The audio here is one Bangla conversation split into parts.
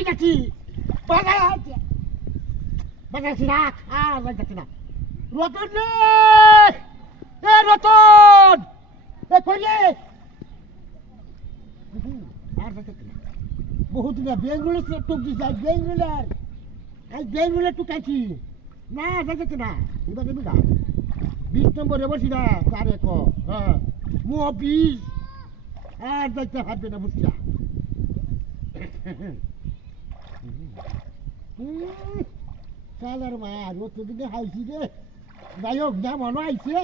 বাজাই যাচ্ছি বাজাইছি না আর বাজাচ্ছি না রতন রে এ রতন এ কইলে আর বাজাচ্ছি না বহুত দিন বেঙ্গুলে টুক দিছে বেঙ্গুলার এই বেঙ্গুলে টুকাইছি না বাজাচ্ছি না এবার দেবি না 20 নম্বরে বসি না তারে ক হ্যাঁ মু অফিস আর যাইতে পারবে না বুঝছা কালার মা রোদ দিকে হাইছি রে যাই হোক না মনে আইছে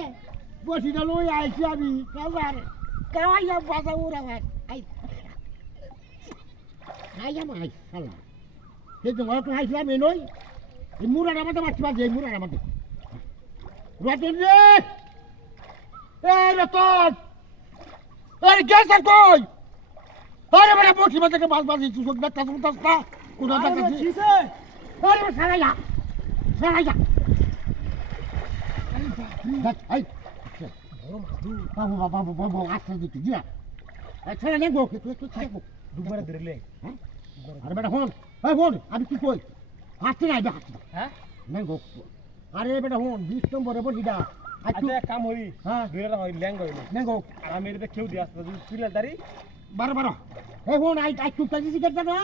বসিটা লই আইছি আমি কালার কেওয়াই বাজা উড়া আইয়াম আইস কালা সেই তোমার তো হাইছিলাম এই নই এই মুরার আমাদের মারছি বাজে এই মুরার আমাদের রতন রে এ রতন আরে গ্যাস আর কই আরে বড় বসি বাজে মাছ বাজি তুই সব দেখতা শুনতাস না কোন দেখতা কিছে আরে সারাইয়া দেখ আই বাবু আস্তে দিতে দিয়া আচ্ছা নে গো তুই থাকো দুবারে ধরলে হ্যাঁ আরে বেটা ফোন এই ফোন আমি কি কই হাসতে নাই বে হাসতে হ্যাঁ নে গো আরে বেটা ফোন 20 নম্বরে বসিটা আচ্ছা কাম হই হ্যাঁ দুইরা হই ল্যাং হইলো নে গো আর আমি এটা কেউ দি আসতে তুইলা দাঁড়ি 12 এই ফোন আই টুকতাছি সিগারেট না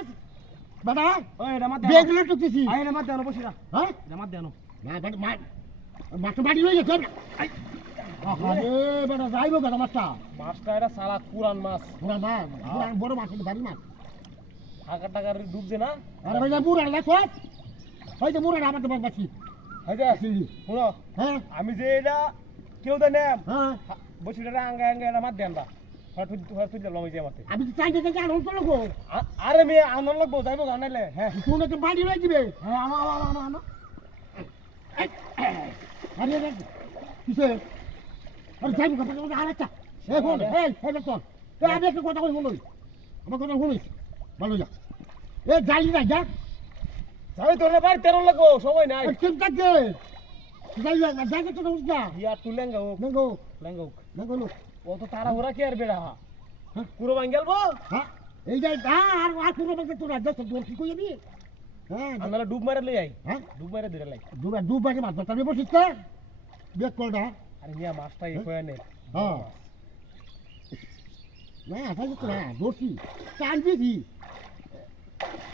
বেটা ওই এটা মাত বেগলে টুকতেছি আই না মাত দেনো বসিরা হ্যাঁ এটা মাত দেনো না বেটা মাছ বাড়ি লই গেছে আরে বেটা যাইবো বেটা মাছটা এটা সারা কুরান মাছ পুরান বড় মাছ বাড়ি মাছ টাকা টাকার ডুবছে না আরে ভাই মুরান দেখো ওই যে মুরান আমাদের বাড়ি হাইদা শুনো হ্যাঁ আমি যে এটা কেউ দে নেম হ্যাঁ বসিরা আঙ্গা আঙ্গা এটা মাত দেন বা হয়তো লমি যায় মাতে আমি তো চাইতে চাইতে আনন্দ চলো গো আরে মে আনন্দ লাগবো যাইবো গানাইলে হ্যাঁ তুই নাকি বাড়ি লই দিবে হ্যাঁ আমা আরে রে কিসে আরে যাইবো কথা কথা আরেকটা এই ফোন এই বেতন এই আমি একটা কথা কই বলই আমার কথা শুনিস ভালো যা এ যাই না যা যাই তোর বাড়ি তেরো লাগবো সময় নাই ঠিক আছে যাই না যাই তো উঠা ইয়া তুই লেঙ্গা হোক নেগো লেঙ্গা হোক নেগো ও তো তারা ঘোরা কি আর বেড়া হ্যাঁ পুরো বাঙ্গেলবো হ্যাঁ এই যে আর পুরো বলতে তোরা যত দূর কি কইবি হ্যাঁ আমরা ডুব মারে লই আই হ্যাঁ ডুব মারে ধরে লাই দুবারে মাছ ধরতে বসিস তো বেক কর না আরে মিয়া মাছটা এই কয় নে হ্যাঁ না তাই তো না দোষী টান দিবি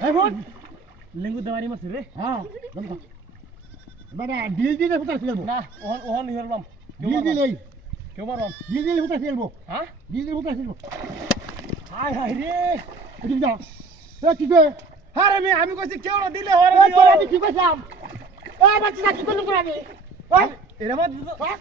এখন লেঙ্গু দেওয়ারি মাছ রে হ্যাঁ মানে ডিল দিলে ফুটা খেলবো না ওহন ওহন হেরলাম ডিল দিলেই কেউ মারলাম ডিল দিলে ফুটা খেলবো হ্যাঁ ডিল দিলে ফুটা খেলবো হাই হাই রে ঠিক যা এ কি রে আরে আমি কইছি কেউ না দিলে হয় এ তোরা আমি কি কইছাম এ বাচ্চা কি করলি তোরা আমি এরা মাছ দিত হ্যাঁ